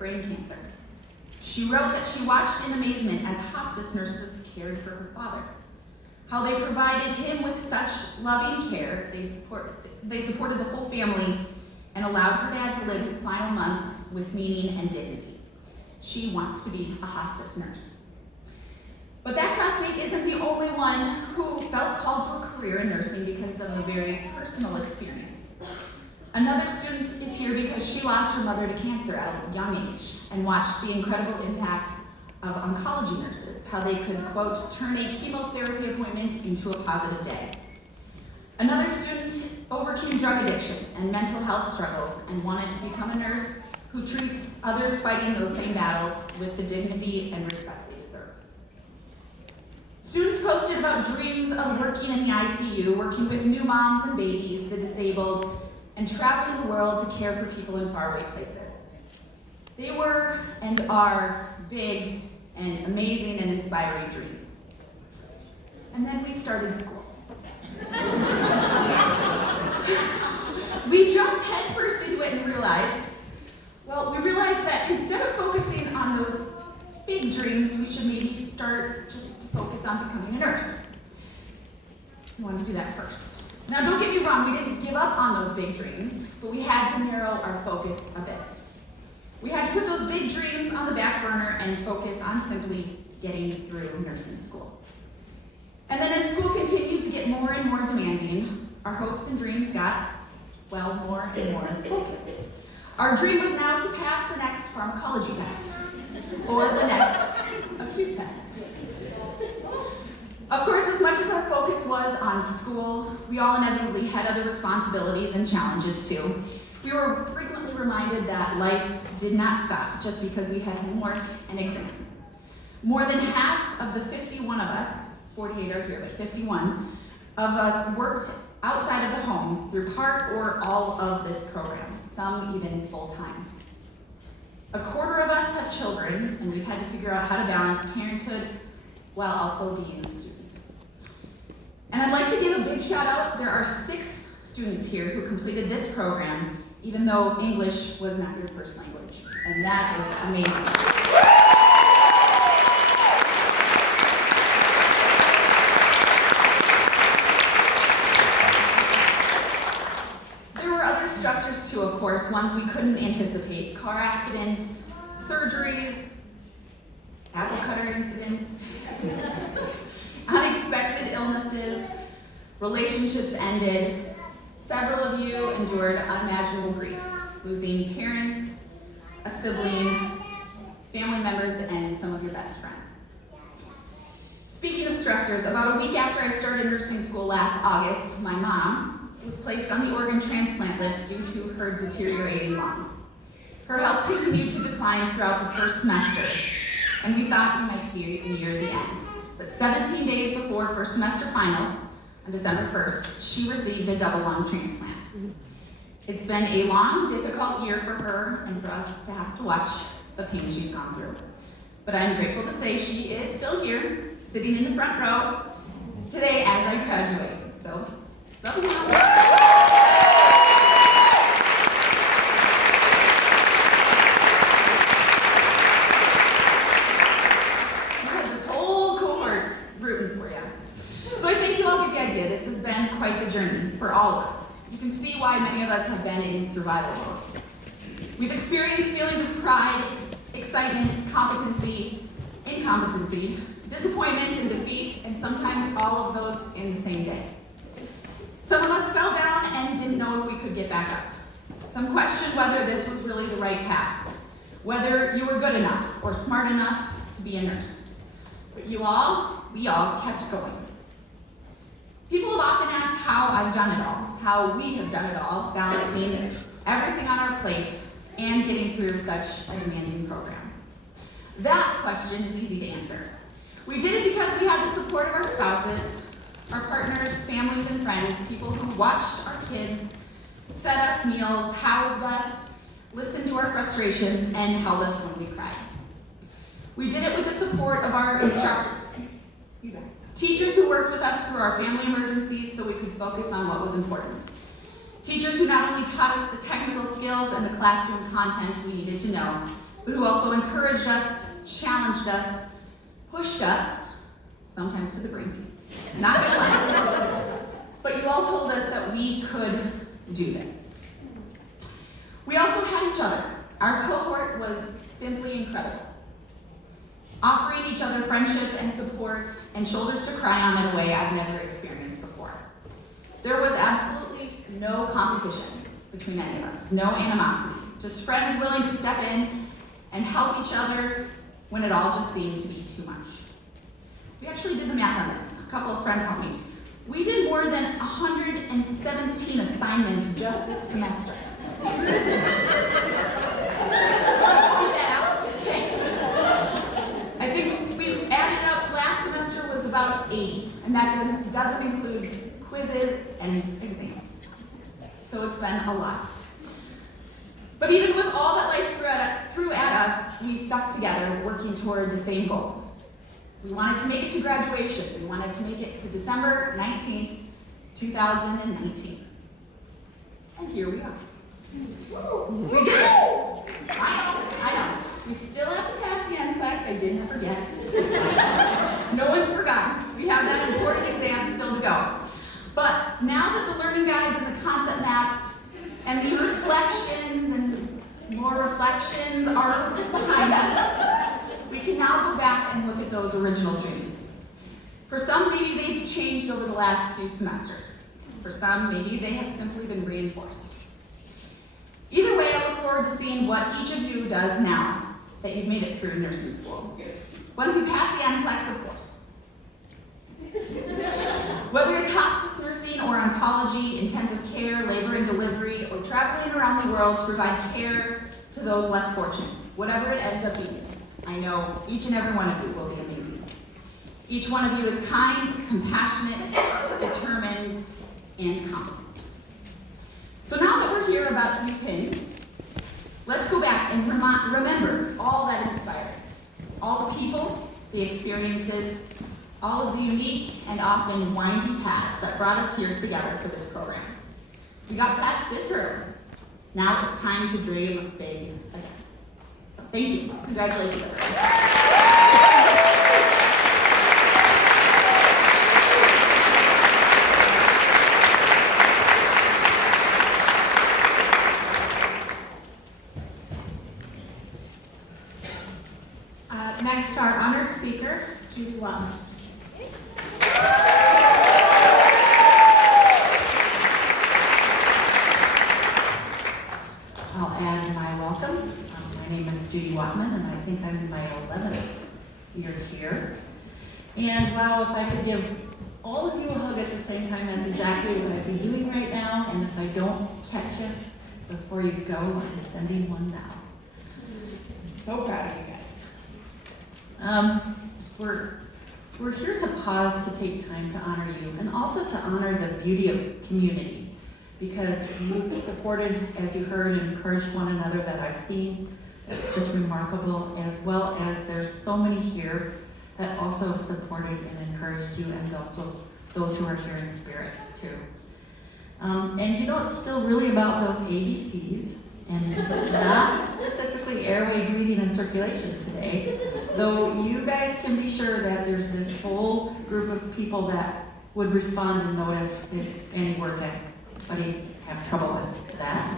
brain cancer. She wrote that she watched in amazement as hospice nurses cared for her father, how they provided him with such loving care. They supported the whole family and allowed her dad to live his final months with meaning and dignity. She wants to be a hospice nurse. But that classmate isn't the only one who felt called to a career in nursing because of a very personal experience. Another student is here because she lost her mother to cancer at a young age and watched the incredible impact of oncology nurses, how they could, quote, turn a chemotherapy appointment into a positive day. Another student overcame drug addiction and mental health struggles and wanted to become a nurse who treats others fighting those same battles with the dignity and respect they deserve. Students posted about dreams of working in the ICU, working with new moms and babies, the disabled, and traveling the world to care for people in faraway places. They were and are big and amazing and inspiring dreams. And then we started school. We jumped headfirst into it and realized that instead of focusing on those big dreams, we should maybe start just to focus on becoming a nurse. We wanted to do that first. Now, don't get me wrong, we didn't give up on those big dreams, but we had to narrow our focus a bit. We had to put those big dreams on the back burner and focus on simply getting through nursing school. And then as school continued to get more and more demanding, our hopes and dreams got, well, more and more focused. Our dream was now to pass the next pharmacology test, or the next acute test. Of course, as much as our focus was on school, we all inevitably had other responsibilities and challenges too. We were frequently reminded that life did not stop just because we had homework and exams. More than half of the 51 of us, 48 are here, but 51 of us worked outside of the home through part or all of this program, some even full-time. A quarter of us have children, and we've had to figure out how to balance parenthood while also being a student. And I'd like to give a big shout out. There are 6 students here who completed this program, even though English was not your first language. And that is amazing. There were other stressors too, of course, ones we couldn't anticipate. Car accidents, surgeries, apple cutter incidents, unexpected illnesses, relationships ended. Several of you endured unimaginable grief, losing parents, a sibling, family members, and some of your best friends. Speaking of stressors, about a week after I started nursing school last August, my mom was placed on the organ transplant list due to her deteriorating lungs. Her health continued to decline throughout the first semester, and we thought we might be near the end. But 17 days before first semester finals, on December 1st, she received a double lung transplant. It's been a long, difficult year for her and for us to have to watch the pain she's gone through. But I'm grateful to say she is still here, sitting in the front row today as I graduate. So, love you, Mom. Quite the journey for all of us. You can see why many of us have been in survival mode. We've experienced feelings of pride, excitement, competency, incompetency, disappointment, and defeat, and sometimes all of those in the same day. Some of us fell down and didn't know if we could get back up. Some questioned whether this was really the right path, whether you were good enough or smart enough to be a nurse. But we all kept going. People have often asked how I've done it all, how we have done it all, balancing everything on our plate and getting through such a demanding program. That question is easy to answer. We did it because we had the support of our spouses, our partners, families, and friends, people who watched our kids, fed us meals, housed us, listened to our frustrations, and held us when we cried. We did it with the support of our instructors, you guys. Teachers who worked with us through our family emergencies so we could focus on what was important. Teachers who not only taught us the technical skills and the classroom content we needed to know, but who also encouraged us, challenged us, pushed us, sometimes to the brink. Not gonna lie. But you all told us that we could do this. We also had each other. Our cohort was simply incredible, offering each other friendship and support and shoulders to cry on in a way I've never experienced before. There was absolutely no competition between any of us, no animosity, just friends willing to step in and help each other when it all just seemed to be too much. We actually did the math on this. A couple of friends helped me. We did more than 117 assignments just this semester. I think we added up last semester was about 80, and that doesn't include quizzes and exams. So it's been a lot. But even with all that life threw at us, we stuck together, working toward the same goal. We wanted to make it to graduation. We wanted to make it to December 19th, 2019. And here we are. We did it! I know. We still have to pass the NCLEX, I didn't forget. No one's forgotten. We have that important exam still to go. But now that the learning guides and the concept maps and the reflections and more reflections are behind us, we can now go back and look at those original dreams. For some, maybe they've changed over the last few semesters. For some, maybe they have simply been reinforced. Either way, I look forward to seeing what each of you does now that you've made it through nursing school. Once you pass the NCLEX, of course. Whether it's hospice nursing or oncology, intensive care, labor and delivery, or traveling around the world to provide care to those less fortunate, whatever it ends up being, I know each and every one of you will be amazing. Each one of you is kind, compassionate, determined, and competent. So now that we're here about to be pinned, let's go back and remember all that inspires. All the people, the experiences, all of the unique and often windy paths that brought us here together for this program. We got past this hurdle. Now it's time to dream big again. So thank you. Congratulations, everyone. Next, our honored speaker, Judy Watman. I'll add my welcome. My name is Judy Watman, and I think I'm in my 11th year here. And wow, if I could give all of you a hug at the same time, that's exactly what I'd be doing right now. And if I don't catch it before you go, I'm sending one now. So proud of you guys. We're here to pause to take time to honor you and also to honor the beauty of community, because you've supported, as you heard, and encouraged one another that I've seen. It's just remarkable, as well as there's so many here that also have supported and encouraged you, and also those who are here in spirit too. And you know, it's still really about those ABCs and not specifically airway, breathing, and circulation today. Though you guys can be sure that there's this whole group of people that would respond and notice if any words anybody have trouble with that.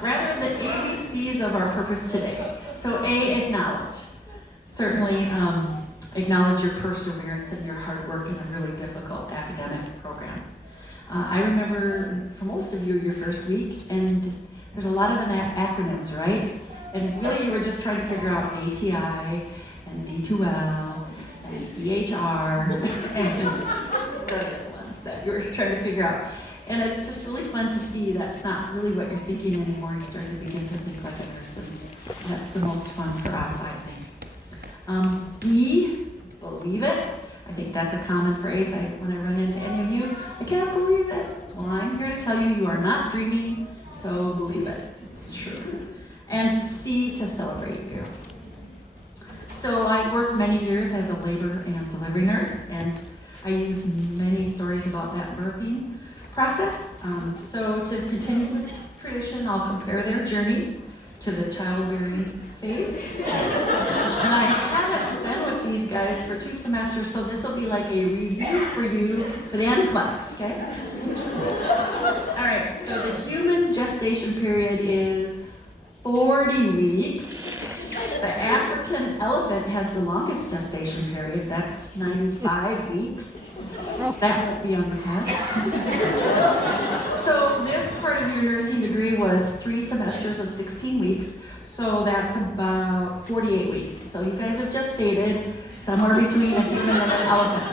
Rather, the ABCs of our purpose today. So A, acknowledge. Certainly acknowledge your perseverance and your hard work in a really difficult academic program. I remember for most of you your first week, and there's a lot of acronyms, right? And really you were just trying to figure out ATI and D2L and EHR and the ones that you were trying to figure out. And it's just really fun to see that's not really what you're thinking anymore. You're starting to begin to think like a nurse, and that's the most fun for us, I think. E, believe it. I think that's a common phrase when I run into any of you. I can't believe it. Well, I'm here to tell you you are not dreaming, so believe it. It's true. And C, to celebrate you. So I worked many years as a labor and delivery nurse, and I use many stories about that birthing process. So to continue with tradition, I'll compare their journey to the childbearing phase. And I haven't been with these guys for 2 semesters, so this will be like a review for you for the end class, okay? All right, so the human gestation period is 40 weeks. The African elephant has the longest gestation period, that's 95 weeks. That won't be on the test. So this part of your nursing degree was 3 semesters of 16 weeks, so that's about 48 weeks. So you guys have gestated somewhere between a human and an elephant.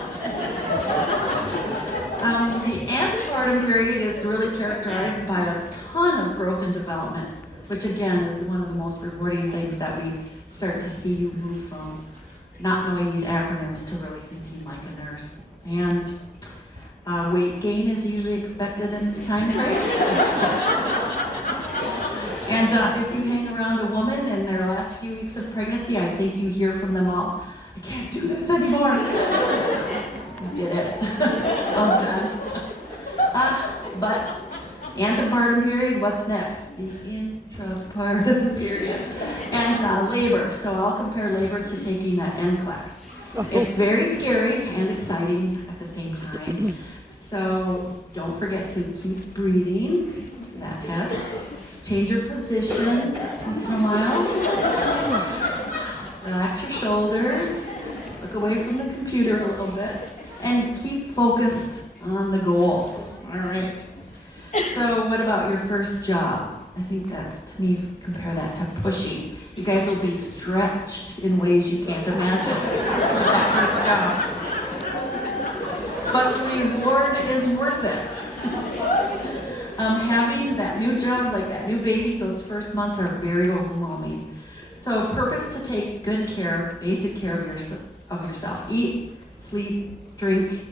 The antepartum period is really characterized by a ton of growth and development, which again is one of the most rewarding things that we start to see you move from not knowing these acronyms to really thinking like a nurse. And weight gain is usually expected in this time frame. And if you hang around a woman in their last few weeks of pregnancy, I think you hear from them all, I can't do this anymore. You did it. Well done. But antepartum period, what's next? The intrapartum period. And labor. So I'll compare labor to taking that N class. It's very scary and exciting at the same time. So don't forget to keep breathing, that test. Change your position once in a while. Relax your shoulders. Look away from the computer a little bit. And keep focused on the goal. All right. So what about your first job? I think that's, to me, compare that to pushing. You guys will be stretched in ways you can't imagine with that first job. But the reward is worth it. Having that new job, like that new baby, those first months are very overwhelming. So purpose to take good care, basic care of yourself. Eat, sleep, drink,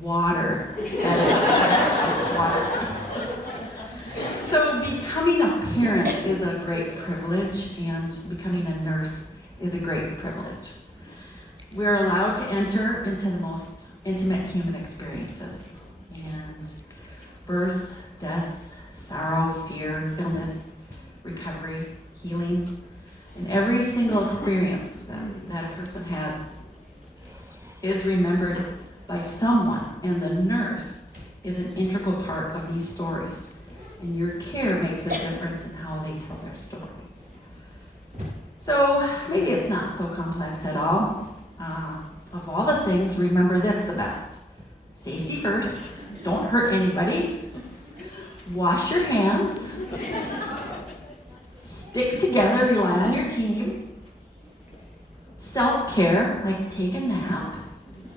water. That is water. So becoming a parent is a great privilege, and becoming a nurse is a great privilege. We're allowed to enter into the most intimate human experiences. And birth, death, sorrow, fear, illness, recovery, healing, and every single experience that a person has is remembered by someone, and the nurse is an integral part of these stories. And your care makes a difference in how they tell their story. So maybe it's not so complex at all. Of all the things, remember this the best. Safety first, don't hurt anybody. Wash your hands. Stick together, rely on your team. Self-care, like take a nap.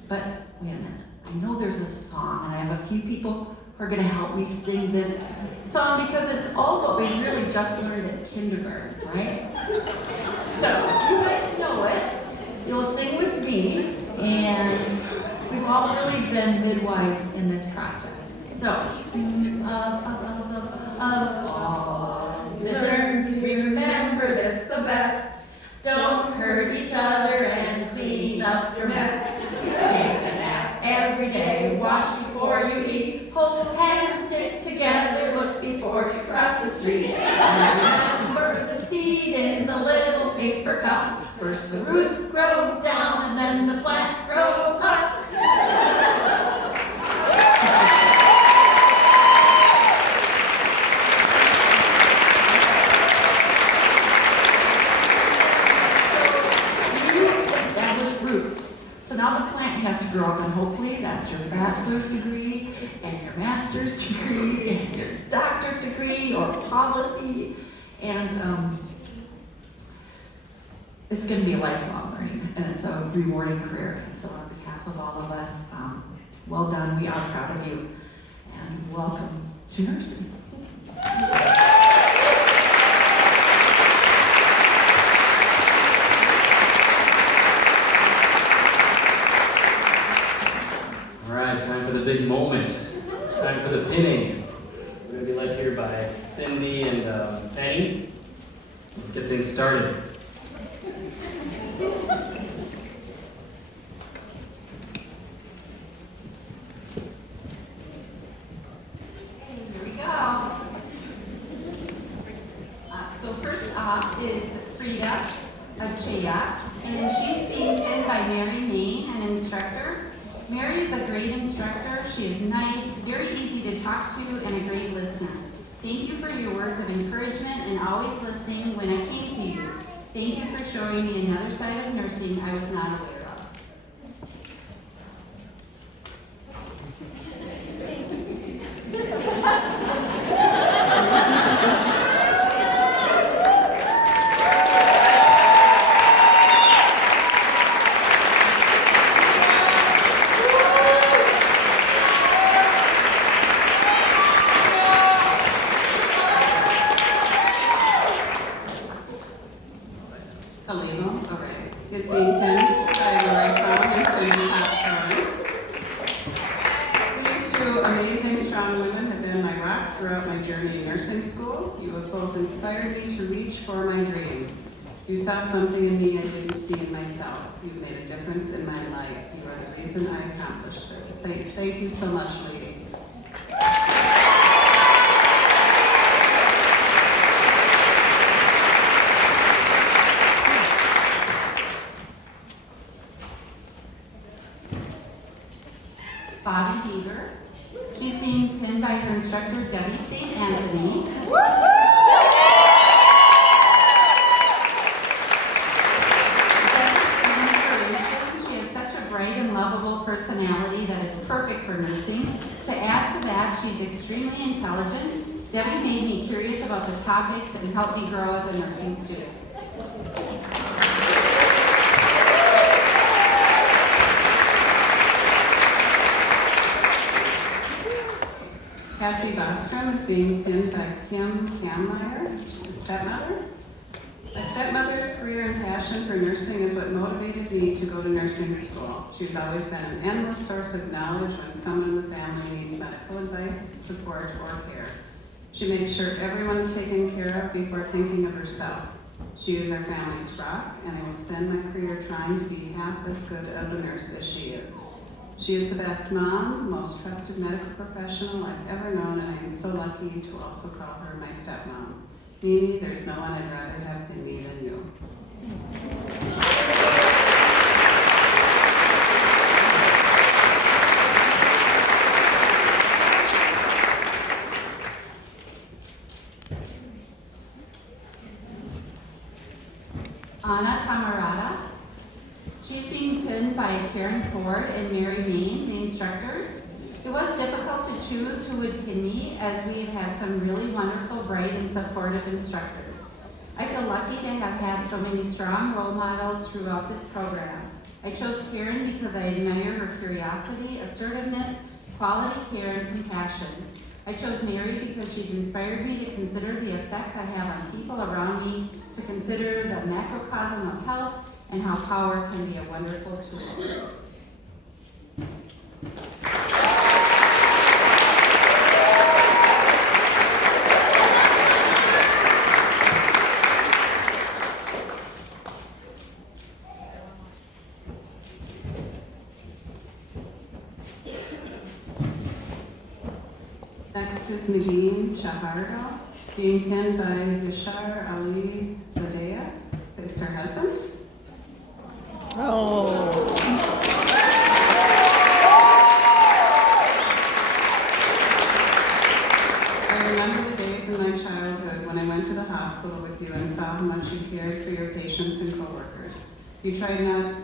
But wait a minute, I know there's a song, and I have a few people who are going to help me sing this song because it's all what we really just learned at kindergarten, right? So, you guys know it. You'll sing with me, and we've all really been midwives in this process. So, of all the learned, we remember this the best. Don't hurt each other and clean up your mess. Take a nap every day, wash before you eat. Hold hands, stick together, look before you cross the street. And remember the seed in the little paper cup. First the roots grow down and then the plant grows up. So now the plant has to grow up, and hopefully that's your bachelor's degree and your master's degree and your doctorate degree or policy, and it's going to be a lifelong learning, and it's a rewarding career. And so on behalf of all of us, well done, we are proud of you, and welcome to nursing. Time for the big moment. It's time for the pinning. We're going to be led here by Cindy and Penny. Let's get things started. Here we go. So first off, Frida Achea, and she's being pinned by Mary Main, an instructor. Mary is a great instructor. She is nice, very easy to talk to, and a great listener. Thank you for your words of encouragement and always listening when I came to you. Thank you for showing me another side of nursing I was not aware of. Throughout my journey in nursing school, you have both inspired me to reach for my dreams. You saw something in me I didn't see in myself. You made a difference in my life. You are the reason I accomplished this. Thank you so much, ladies. Bobby Beaver. She's being pinned by her instructor, Debbie St. Anthony. Debbie's an inspiration. She has such a bright and lovable personality that is perfect for nursing. To add to that, she's extremely intelligent. Debbie made me curious about the topics and helped me grow as a nursing student. Cassie Bostrom is being pinned by Kim Kammeyer, a stepmother. A stepmother's career and passion for nursing is what motivated me to go to nursing school. She's always been an endless source of knowledge when someone in the family needs medical advice, support, or care. She makes sure everyone is taken care of before thinking of herself. She is our family's rock, and I will spend my career trying to be half as good of a nurse as she is. She is the best mom, most trusted medical professional I've ever known, and I am so lucky to also call her my stepmom. Mimi, there's no one I'd rather have in me than you. Anna Camarada. She's being pinned by Karen Ford and Mary Main, the instructors. It was difficult to choose who would pin me, as we've had some really wonderful, bright, and supportive instructors. I feel lucky to have had so many strong role models throughout this program. I chose Karen because I admire her curiosity, assertiveness, quality care, and compassion. I chose Mary because she's inspired me to consider the effect I have on people around me, to consider the macrocosm of health, and how power can be a wonderful tool. Next is Naveen Shaharda, being pinned by Bashar Ali Zadea, who's her husband. Oh. I remember the days in my childhood when I went to the hospital with you and saw how much you cared for your patients and coworkers. You tried not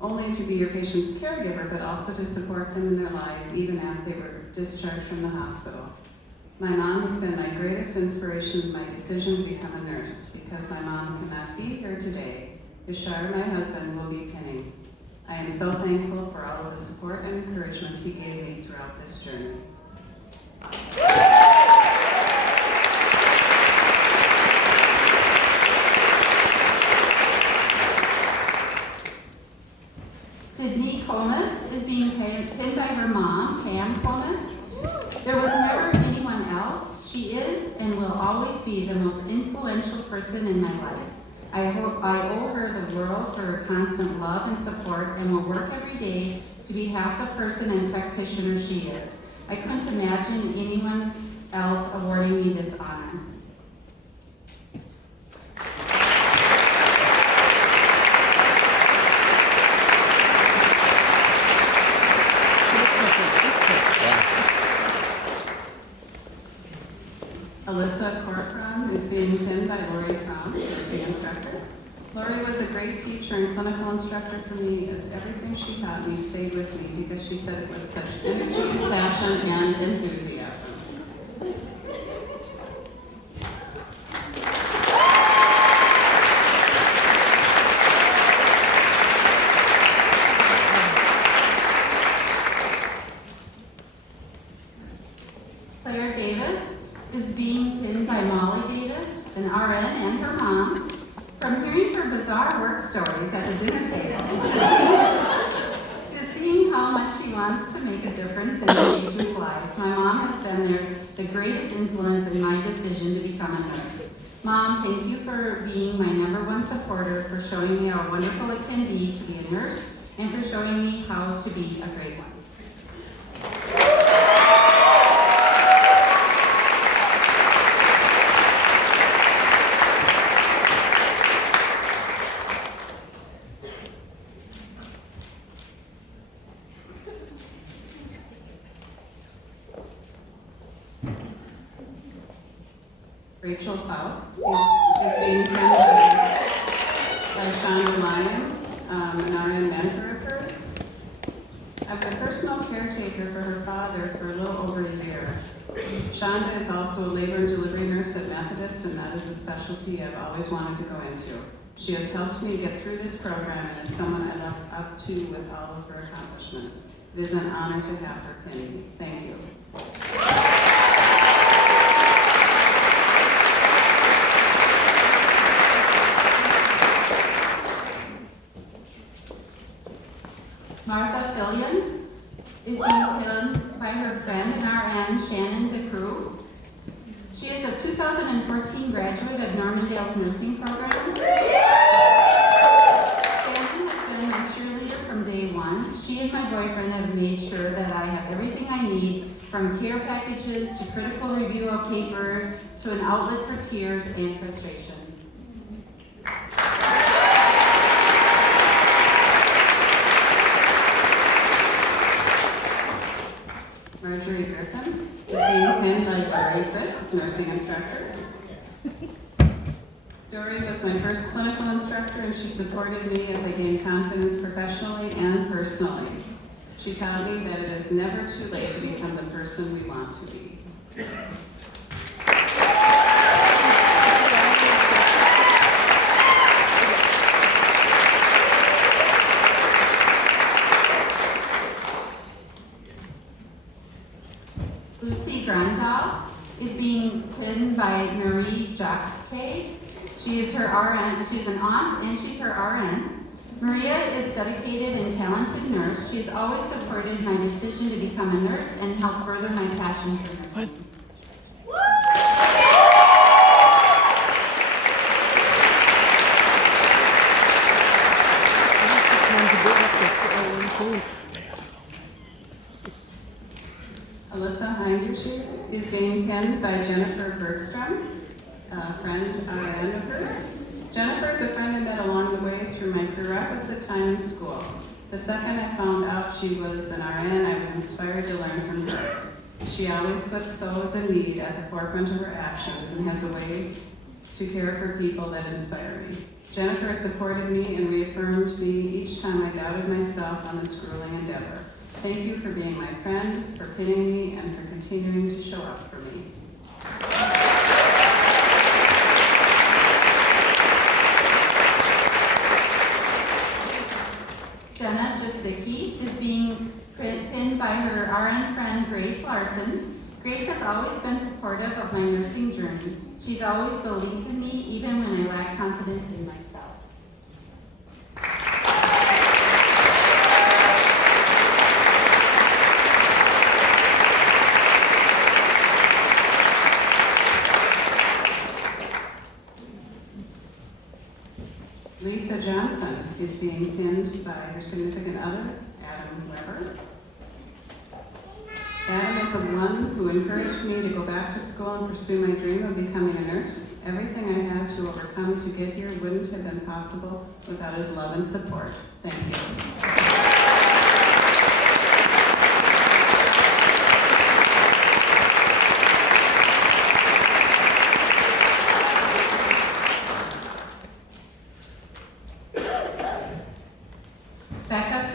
only to be your patient's caregiver, but also to support them in their lives even after they were discharged from the hospital. My mom has been my greatest inspiration in my decision to become a nurse. Because my mom cannot be here today, Bashar, my husband, will be pinning. I am so thankful for all of the support and encouragement he gave me throughout this journey. Sydney Comas is being pinned by her mom, Pam Comas. There was never anyone else. She is and will always be the most influential person in my life. I owe her the world for her constant love and support, and will work every day to be half the person and practitioner she is. I couldn't imagine anyone else awarding me this honor. Lori was a great teacher and clinical instructor for me, as everything she taught me stayed with me because she said it with such energy, passion, and enthusiasm. Claire Davis is being pinned by Molly Davis, an RN, and her mom. From hearing her bizarre work stories at the dinner table to seeing how much she wants to make a difference in the patients' lives, my mom has been the greatest influence in my decision to become a nurse. Mom, thank you for being my #1 supporter, for showing me how wonderful it can be to be a nurse, and for showing me how to be a great one. Rachel Pau is being pinned by Shonda Lyons, an RN mentor of hers. I've been a personal caretaker for her father for a little over a year. Shonda is also a labor and delivery nurse at Methodist, and that is a specialty I've always wanted to go into. She has helped me get through this program and is someone I look up to with all of her accomplishments. It is an honor to have her pin me. Thank you. Martha Fillion is being pinned by her friend and RN, Shannon DeCrew. She is a 2014 graduate of Normandale's nursing program. Shannon has been my cheerleader from day one. She and my boyfriend have made sure that I have everything I need, from care packages to critical review of papers to an outlet for tears and frustration. Marjorie Griffin is being pinned by Dory Fitz, nursing instructor. Dory was my first clinical instructor, and she supported me as I gained confidence professionally and personally. She taught me that it is never too late to become the person we want to be. Lucy Grandal is being pinned by Marie Jacques. She is her RN, she's an aunt and she's her RN. Maria is dedicated and talented nurse. She's always supported my decision to become a nurse and help further my passion for nursing. Alyssa Heinderschuk is being pinned by Jennifer Bergstrom, a friend RN of hers. Jennifer is a friend I met along the way through my prerequisite time in school. The second I found out she was an RN, I was inspired to learn from her. She always puts those in need at the forefront of her actions and has a way to care for people that inspire me. Jennifer supported me and reaffirmed me each time I doubted myself on this grueling endeavor. Thank you for being my friend, for pinning me, and for continuing to show up for me. Jenna Jasicki is being pinned by her RN friend Grace Larson. Grace has always been supportive of my nursing journey. She's always believed in me even when I lack confidence in myself. Lisa Johnson is being pinned by her significant other, Adam Weber. Adam is the one who encouraged me to go back to school and pursue my dream of becoming a nurse. Everything I had to overcome to get here wouldn't have been possible without his love and support. Thank you.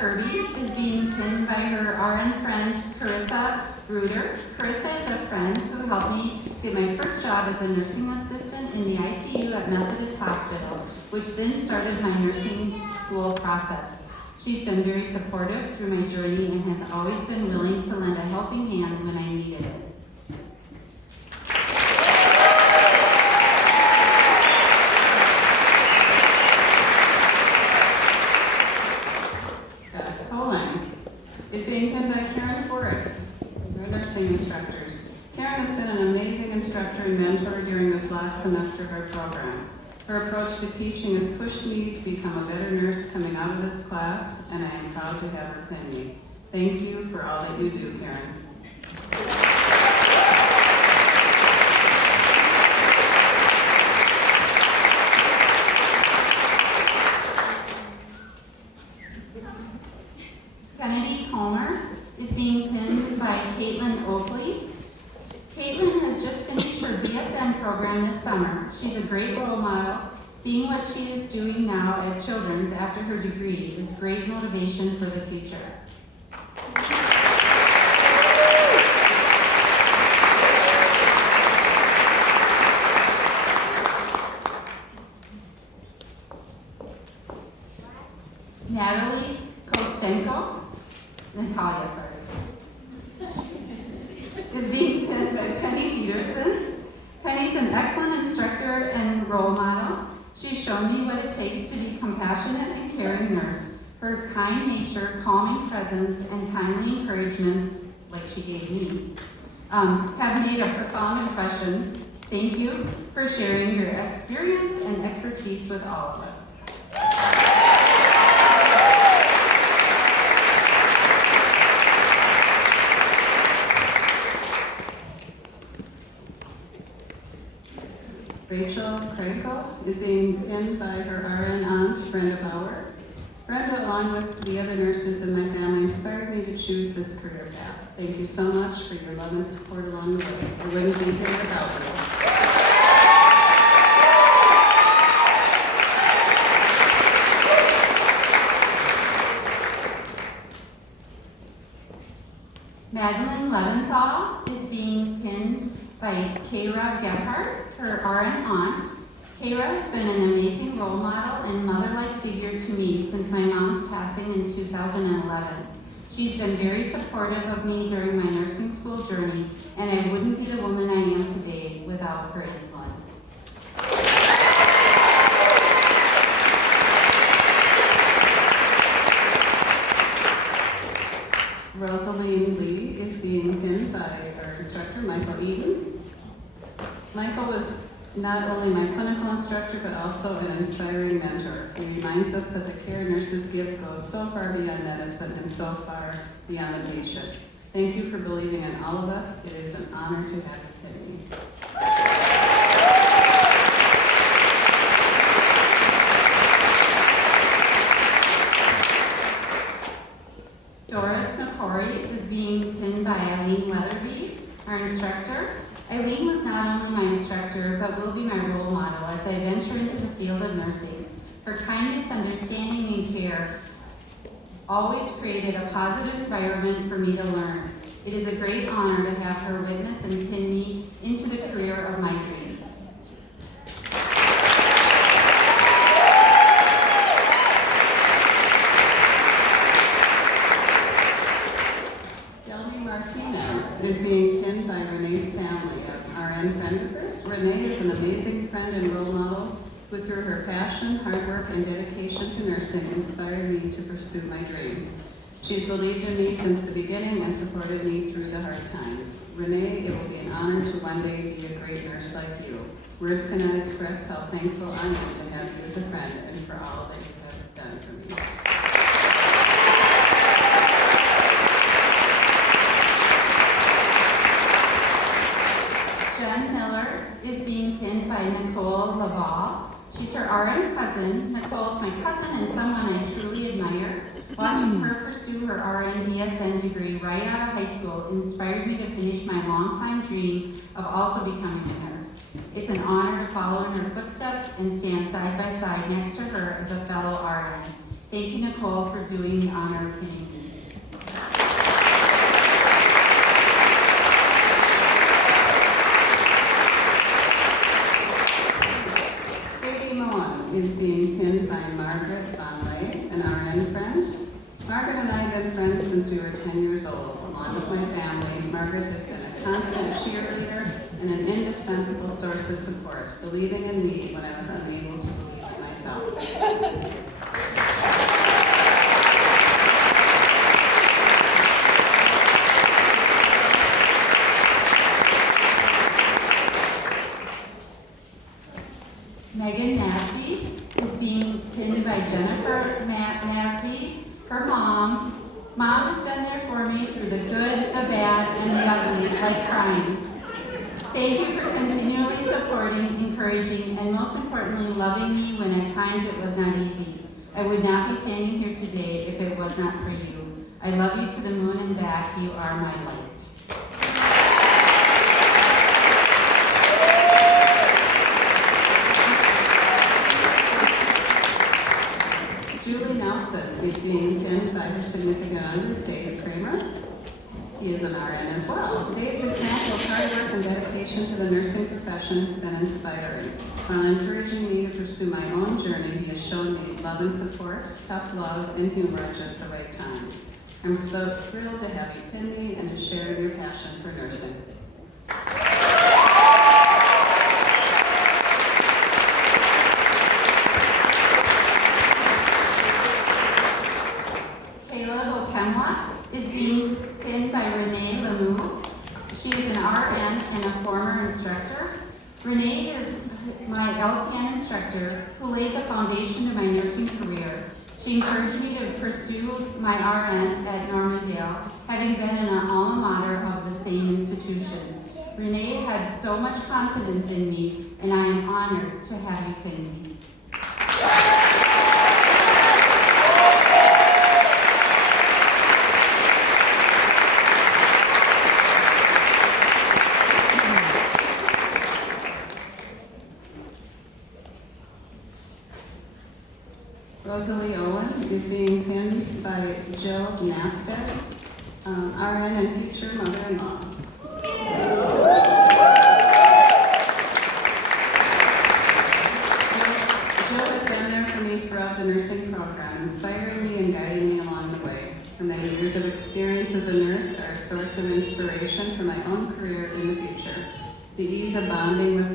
Kirby is being pinned by her RN friend, Carissa Bruder. Carissa is a friend who helped me get my first job as a nursing assistant in the ICU at Methodist Hospital, which then started my nursing school process. She's been very supportive through my journey and has always been willing to lend a helping hand when I needed it. Is being pinned by Karen Ford, our nursing instructors. Karen has been an amazing instructor and mentor during this last semester of our program. Her approach to teaching has pushed me to become a better nurse coming out of this class, and I am proud to have her pin me. Thank you for all that you do, Karen. Kennedy Colmer is being pinned by Caitlin Oakley. Caitlin has just finished her BSN program this summer. She's a great role model. Seeing what she is doing now at Children's after her degree is great motivation for the future. Natalia, is being pinned by Penny Peterson. Penny's an excellent instructor and role model. She's shown me what it takes to be compassionate and caring nurse. Her kind nature, calming presence, and timely encouragements, like she gave me, have made a profound impression. Thank you for sharing your experience and expertise with all of us. Rachel Crago is being pinned by her RN aunt, Brenda Bauer. Brenda, along with the other nurses in my family, inspired me to choose this career path. Thank you so much for your love and support along the way. I wouldn't be here without you. Madeline Leventhal is being pinned by Kayra Gephardt, her RN aunt. Kayra has been an amazing role model and mother-like figure to me since my mom's passing in 2011. She's been very supportive of me during my nursing school journey, and I wouldn't be the woman I am today without her influence. Rosaline Lee is being pinned by our instructor, Michael Eden. Michael was not only my clinical instructor, but also an inspiring mentor. He reminds us that the care nurses give goes so far beyond medicine and so far beyond the patient. Thank you for believing in all of us. It is an honor to have you with me. Doris McCory is being pinned by Eileen Weatherby, our instructor. Eileen was not only my instructor, but will be my role model as I venture into the field of nursing. Her kindness, understanding, and care always created a positive environment for me to learn. It is a great honor to have her witness and pin me into the career of my dreams. Delmy Martinez is being pinned by Renee Stanley, RN friend of hers. Renee is an amazing friend and role model who, through her passion, hard work, and dedication to nursing, inspired me to pursue my dream. She's believed in me since the beginning and supported me through the hard times. Renee, it will be an honor to one day be a great nurse like you. Words cannot express how thankful I am to have you as a friend and for all that you have done for me. Jen Miller is being pinned by Nicole Laval. She's her RN cousin. Nicole's my cousin and someone I truly admire. Watching her pursue her RN BSN degree right out of high school inspired me to finish my longtime dream of also becoming a nurse. It's an honor to follow in her footsteps and stand side by side next to her as a fellow RN. Thank you, Nicole, for doing the honor of pinning me. Katie Mullen is being pinned by Margaret Bonley, an RN friend. Margaret and I have been friends since we were 10 years old. Along with my family, Margaret has been a constant cheerleader and an indispensable source of support, believing in me when I was unable to believe in myself. Megan Nasby is being pinned by Jennifer Nasby, her mom. Mom has been there for me through the good, the bad, and the ugly, like crying. Thank you for continually supporting, encouraging, and most importantly, loving me when at times it was not easy. I would not be standing here today if it was not for you. I love you to the moon and back. You are my light. Julie Nelson is being pinned by her significant other, Dave Kramer. He is an RN as well. Dave's example of hard work and dedication to the nursing profession has been inspiring. While encouraging me to pursue my own journey, he has shown me love and support, tough love, and humor at just the right times. I'm thrilled to have you pin me and to share your passion for nursing. Caleb Okemwa is being pinned by Renee Lamu. She is an RN and a former instructor. Renee is my LPN instructor who laid the foundation to my nursing career. She encouraged me to pursue my RN at Normandale, having been in an alma mater of the same institution. Renee had so much confidence in me, and I am honored to have you pin me. Rosalie Owen is being pinned by Jill Napstead, RN and future mother-in-law. Jill has been there for me throughout the nursing program, inspiring me and guiding me along the way. Her many years of experience as a nurse are a source of inspiration for my own career in the future. The ease of bonding with her